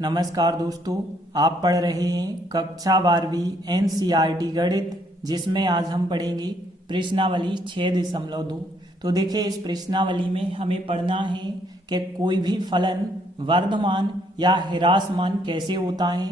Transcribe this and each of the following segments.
नमस्कार दोस्तों, आप पढ़ रहे हैं कक्षा 12वीं एनसीईआरटी गणित, जिसमें आज हम पढ़ेंगे प्रश्नावली 6.2। तो देखिए, इस प्रश्नावली में हमें पढ़ना है कि कोई भी फलन वर्धमान या ह्रासमान कैसे होता है।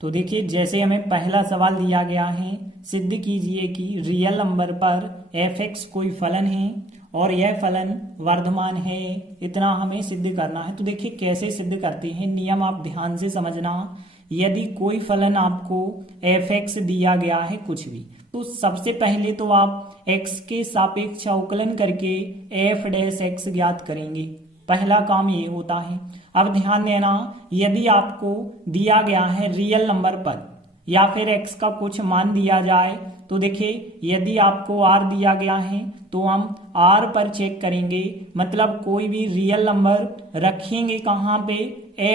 तो देखिए, जैसे हमें पहला सवाल दिया गया है, सिद्ध कीजिए कि रियल नंबर पर f(x) कोई फलन है और यह फलन वर्धमान है। इतना हमें सिद्ध करना है। तो देखिए कैसे सिद्ध करते हैं, नियम आप ध्यान से समझना। यदि कोई फलन आपको f(x) दिया गया है कुछ भी, तो सबसे पहले तो आप x के सापेक्ष अवकलन करके f(x) ज्ञात करेंगे। पहला काम ये होता है। अब ध्यान देना, यदि आपको दिया गया है रियल नंबर पर या फिर x का कुछ मान दिया जाए, तो देखिए यदि आपको r दिया गया है तो हम r पर चेक करेंगे, मतलब कोई भी रियल नंबर रखेंगे कहाँ पे,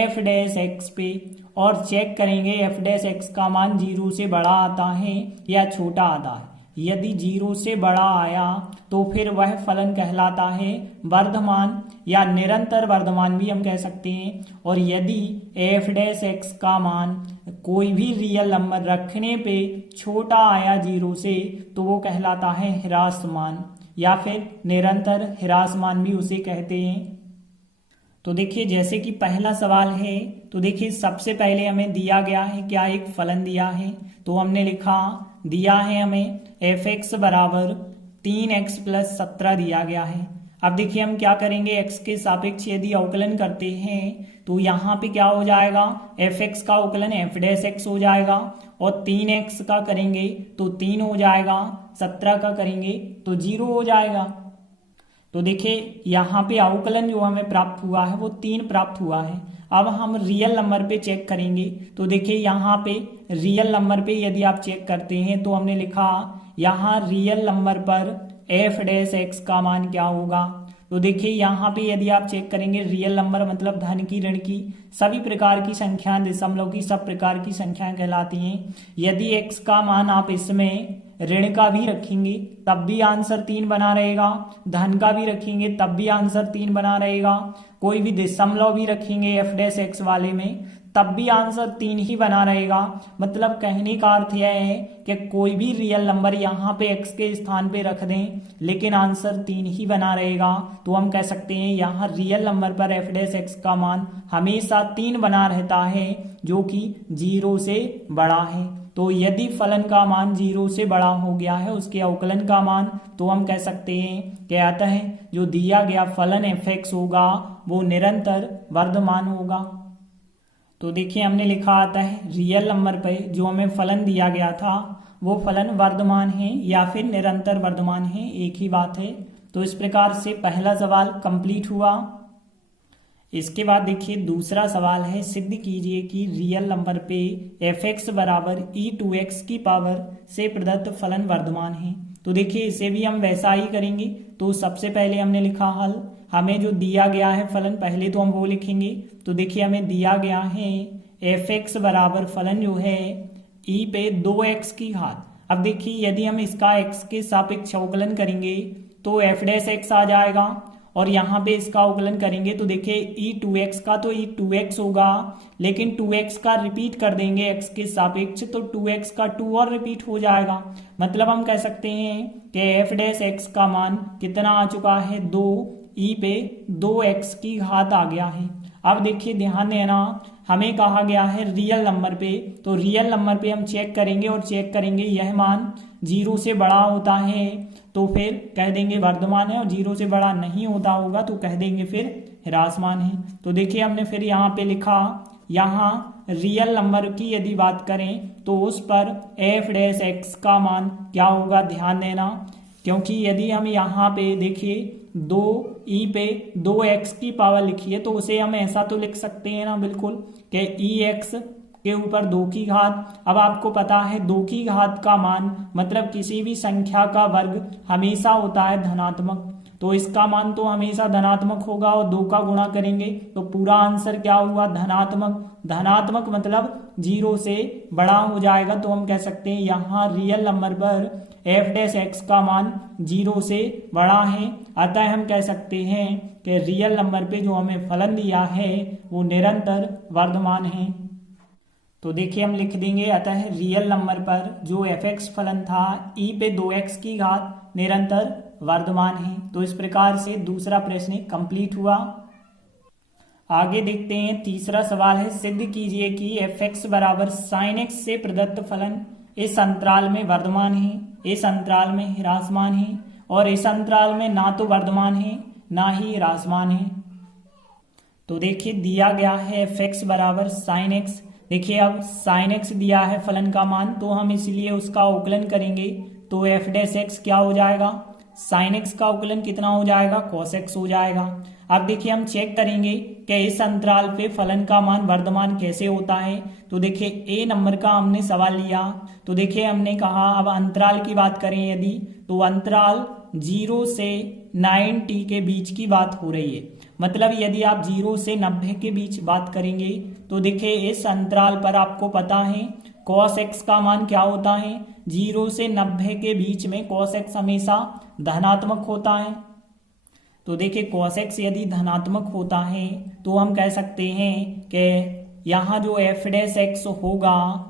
f(x) पे, और चेक करेंगे f(x) का मान 0 से बड़ा आता है या छोटा आता है। यदि 0 से बड़ा आया तो फिर वह फलन कहलाता है वर्धमान या निरंतर वर्धमान भी हम कह सकते हैं। और यदि f(x) का मान कोई भी रियल नंबर रखने पे छोटा आया 0 से, तो वो कहलाता है ह्रासमान या फिर निरंतर ह्रासमान भी उसे कहते हैं। तो देखिए, जैसे कि पहला सवाल है, तो देखिए सबसे पहले हमें दिया गया है क्या, एक फलन दिया है। तो हमने लिखा, दिया है हमें f(x) बराबर 3x + 17 दिया गया है। अब देखिए हम क्या करेंगे, x के सापेक्ष यदि अवकलन करते हैं तो यहाँ पे क्या हो जाएगा, f(x) का अवकलन f(x) हो जाएगा, और 3x का करेंगे तो 3 हो जाएगा, 17 का करेंगे तो 0 हो जाएगा। तो देखिए यहाँ पे अवकलन जो हमें प्राप्त हुआ है वो 3 प्राप्त हुआ है। अब हम रियल नंबर पे चेक करेंगे। तो देखिए यहाँ पे रियल नंबर पे यदि आप चेक करते हैं तो हमने लिखा, यहाँ रियल नंबर पर f(x) का मान क्या होगा। तो देखिए यहाँ पे यदि आप चेक करेंगे, रियल नंबर मतलब धन की, ऋण की, सभी प्रकार की संख्याएं, दशमलव की, सब प्रकार की संख्याएं कहलाती हैं। यदि x का मान आप इसमें ऋण का भी रखेंगे तब भी आंसर 3 बना रहेगा, धन का भी रखेंगे तब भी आंसर 3 बना रहेगा, कोई भी दशमलव भी रखेंगे f(x) वाले में तब भी आंसर 3 ही बना रहेगा। मतलब कहने का अर्थ यह है कि कोई भी रियल नंबर यहाँ पे x के स्थान पे रख दें लेकिन आंसर 3 ही बना रहेगा। तो हम कह सकते हैं यहाँ रियल नंबर पर f(x) का मान हमेशा 3 बना रहता है, जो कि 0 से बड़ा है। तो यदि फलन का मान 0 से बड़ा हो गया है, उसके अवकलन का मान, तो हम कह सकते हैं कि अतः जो दिया गया फलन f(x) होगा वो निरंतर वर्धमान होगा। तो देखिए हमने लिखा, आता है रियल नंबर पे जो हमें फलन दिया गया था वो फलन वर्धमान है या फिर निरंतर वर्धमान है, एक ही बात है। तो इस प्रकार से पहला सवाल कंप्लीट हुआ। इसके बाद देखिए दूसरा सवाल है, सिद्ध कीजिए कि रियल नंबर पे f(x) बराबर e2x की पावर से प्रदत्त फलन वर्धमान है। तो देखिए इसे भी हम वैसा ही करेंगे। तो सबसे पहले हमने लिखा हल, हमें जो दिया गया है फलन, पहले तो हम वो लिखेंगे। तो देखिए हमें दिया गया है f(x) बराबर फलन जो है e पे 2x की घात। अब देखिए यदि हम इसका x के सापेक्ष अवकलन करेंगे तो f(x) आ जाएगा, और यहाँ पे इसका अवकलन करेंगे तो देखिए e2x का तो e2x होगा, लेकिन 2x का रिपीट कर देंगे x के सापेक्ष तो 2x का 2 और रिपीट हो जाएगा। मतलब हम कह सकते हैं कि f(x) का मान कितना आ चुका है, 2, e पे 2x की घात आ गया है। अब देखिए ध्यान देना, हमें कहा गया है रियल नंबर पे, तो रियल नंबर पे हम चेक करेंगे और चेक करेंगे यह मान 0 से बड़ा होता है तो फिर कह देंगे वर्धमान है, और 0 से बड़ा नहीं होता होगा तो कह देंगे फिर ह्रासमान है। तो देखिए हमने फिर यहाँ पे लिखा, यहाँ रियल नंबर की यदि बात करें तो उस पर f(x) का मान क्या होगा, ध्यान देना, क्योंकि यदि हम यहाँ पे देखिए 2e पे 2x की पावर लिखी है तो उसे हम ऐसा तो लिख सकते हैं ना, बिल्कुल, कि ex के ऊपर 2 की घात। अब आपको पता है 2 की घात का मान मतलब किसी भी संख्या का वर्ग हमेशा होता है धनात्मक। तो इसका मान तो हमेशा धनात्मक होगा और 2 का गुणा करेंगे तो पूरा आंसर क्या हुआ, धनात्मक। धनात्मक मतलब 0 से बड़ा हो जाएगा, तो हम कह सकते हैं यहाँ रियल नंबर पर एफ डैश एक्स का मान 0 से बड़ा है। अतः हम कह सकते हैं कि रियल नंबर पे जो हमें फलन दिया है वो निरंतर वर्धमान है। तो देखिए हम लिख देंगे, अतः रियल नंबर पर जो एफ एक्स फलन था e पे 2x की घात निरंतर वर्धमान है। तो इस प्रकार से दूसरा प्रश्न कंप्लीट हुआ। आगे देखते हैं तीसरा सवाल है, सिद्ध कीजिए कि एफ एक्स बराबर साइन एक्स से प्रदत्त फलन इस अंतराल में वर्धमान है, इस अंतराल में ह्रासमान है और इस अंतराल में ना तो वर्धमान है ना ही ह्रासमान है। तो देखिए दिया गया है एफ एक्स बराबर साइन एक्स। देखिए अब साइन एक्स दिया है फलन का मान, तो हम इसलिए उसका अवकलन करेंगे तो एफ डैश एक्स क्या हो जाएगा, साइन एक्स का अवकलन कितना हो जाएगा, कॉस एक्स हो जाएगा। अब देखिए हम चेक करेंगे कि इस अंतराल पे फलन का मान वर्धमान कैसे होता है। तो देखिए ए नंबर का हमने सवाल लिया, तो देखिए हमने कहा अब अंतराल की बात करें यदि, तो अंतराल 0 से 90 के बीच की बात हो रही है। मतलब यदि आप 0 से 90 के बीच बात करेंगे तो देखिए इस अंतराल पर आपको पता है cos x का मान क्या होता है, 0 से 90 के बीच में cos x हमेशा धनात्मक होता है। तो देखिए cos x यदि धनात्मक होता है तो हम कह सकते हैं कि यहाँ जो f डैश x होगा,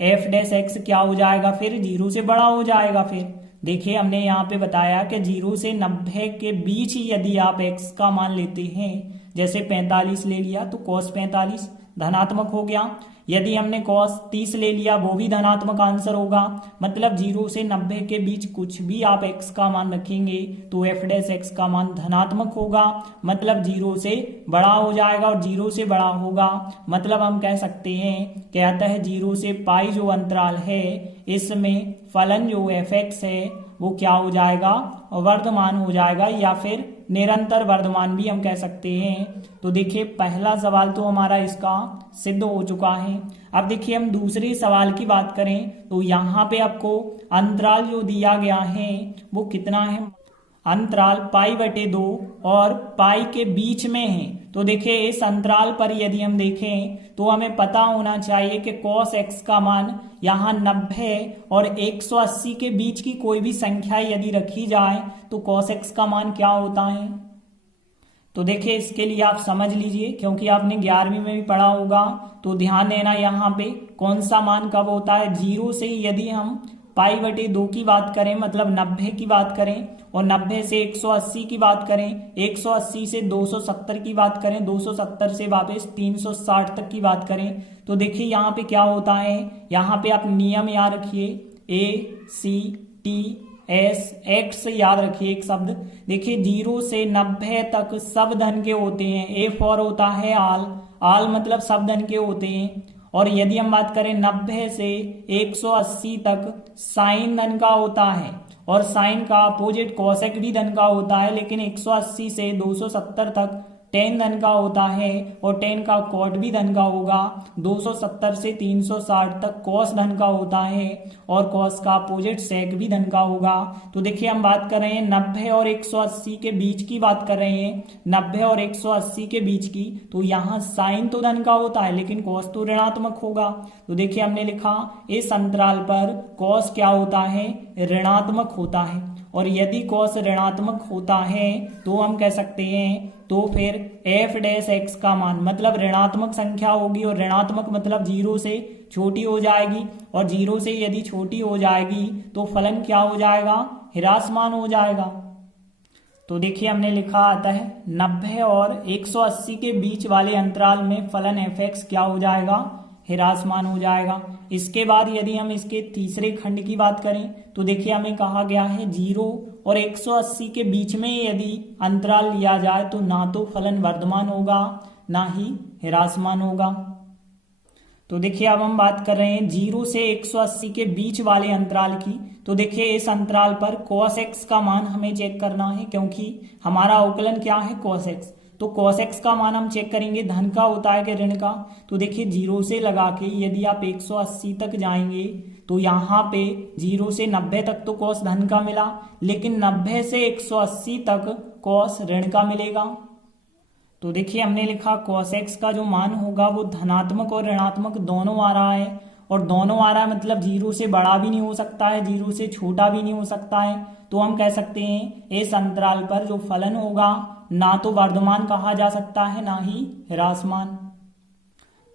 f डैश x क्या हो जाएगा, फिर 0 से बड़ा हो जाएगा। फिर देखिए हमने यहाँ पे बताया कि 0 से 90 के बीच ही यदि आप x का मान लेते हैं, जैसे 45 ले लिया तो cos 45 धनात्मक हो गया। यदि हमने cos 30 ले लिया वो भी धनात्मक आंसर होगा। मतलब 0 से 90 के बीच कुछ भी आप x का मान रखेंगे तो f डैश x का मान धनात्मक होगा, मतलब 0 से बड़ा हो जाएगा और 0 से बड़ा होगा। मतलब हम कह सकते हैं कि अतः 0 से पाई जो अंतराल है इसमें फलन जो एफ एक्स है वो क्या हो जाएगा, वर्धमान हो जाएगा या फिर निरंतर वर्धमान भी हम कह सकते हैं। तो देखिए पहला सवाल तो हमारा इसका सिद्ध हो चुका है। अब देखिए हम दूसरे सवाल की बात करें तो यहाँ पे आपको अंतराल जो दिया गया है वो कितना है, अंतराल π/2 और पाई के बीच में है। तो देखिए इस अंतराल पर यदि हम देखें तो हमें पता होना चाहिए कि cos x का मान यहाँ 90 और 180 के बीच की कोई भी संख्या यदि रखी जाए तो cos x का मान क्या होता है। तो देखिए इसके लिए आप समझ लीजिए, क्योंकि आपने 11वीं में भी पढ़ा होगा, तो ध्यान देना यहाँ पे कौन सा मान कब होता है। 0 से यदि हम π/2 की बात करें, मतलब 90 की बात करें, और 90 से 180 की बात करें, 180 से 270 की बात करें, 270 से वापस 360 तक की बात करें, तो देखिए यहाँ पे क्या होता है। यहाँ पे आप नियम याद रखिए, ACTS याद रखिए एक शब्द। देखिए 0 से 90 तक सब धन के होते हैं। A फॉर होता है आल मतलब सब धन के होते हैं। और यदि हम बात करें 90 से 180 तक साइन धन का होता है, और साइन का अपोजिट कोसेक भी धन का होता है। लेकिन 180 से 270 तक टेन धन का होता है और टेन का कॉट भी धन का होगा। 270 से 360 तक कॉस धन का होता है और कॉस का अपोजिट सेक भी धन का होगा। तो देखिए हम बात कर रहे हैं 90 और 180 के बीच की बात कर रहे हैं, 90 और 180 के बीच की। तो यहाँ साइन तो धन का होता है लेकिन कॉस तो ऋणात्मक होगा। तो देखिए हमने लिखा इस अंतराल पर कॉस क्या होता है, ऋणात्मक होता है। और यदि कॉस ऋणात्मक होता है तो हम कह सकते हैं तो फिर एफ डैश एक्स का मान मतलब ऋणात्मक संख्या होगी, और ऋणात्मक मतलब 0 से छोटी हो जाएगी, और 0 से यदि छोटी हो जाएगी तो फलन क्या हो जाएगा, ह्रासमान हो जाएगा। तो देखिए हमने लिखा आता है 90 और 180 के बीच वाले अंतराल में फलन एफ एक्स क्या हो जाएगा, ह्रासमान हो जाएगा। इसके बाद यदि हम इसके तीसरे खंड की बात करें तो देखिए हमें कहा गया है 0 और 180 के बीच में यदि अंतराल लिया जाए तो ना तो फलन वर्धमान होगा ना ही ह्रासमान होगा। तो देखिए अब हम बात कर रहे हैं 0 से 180 के बीच वाले अंतराल की। तो देखिए इस अंतराल पर cos x का मान हमें चेक करना है, क्योंकि हमारा अवकलन क्या है cos x। तो cos x का मान हम चेक करेंगे, धन का होता है कि ऋण का। तो देखिए 0 से लगा के यदि आप 180 तक जाएंगे तो यहाँ पे 0 से 90 तक तो cos धन का मिला, लेकिन 90 से 180 तक कॉस ऋण का मिलेगा। तो देखिए हमने लिखा cos x का जो मान होगा वो धनात्मक और ऋणात्मक दोनों आ रहा है, और दोनों आ रहा है मतलब जीरो से बड़ा भी नहीं हो सकता है, जीरो से छोटा भी नहीं हो सकता है। तो हम कह सकते हैं इस अंतराल पर जो फलन होगा ना तो वर्धमान कहा जा सकता है ना ही ह्रासमान।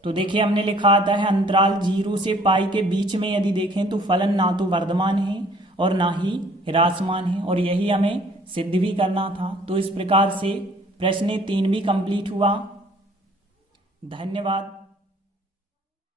तो देखिए हमने लिखा आता है अंतराल 0 से पाई के बीच में यदि देखें तो फलन ना तो वर्धमान है और ना ही ह्रासमान है, और यही हमें सिद्ध भी करना था। तो इस प्रकार से प्रश्न 3 भी कंप्लीट हुआ। धन्यवाद।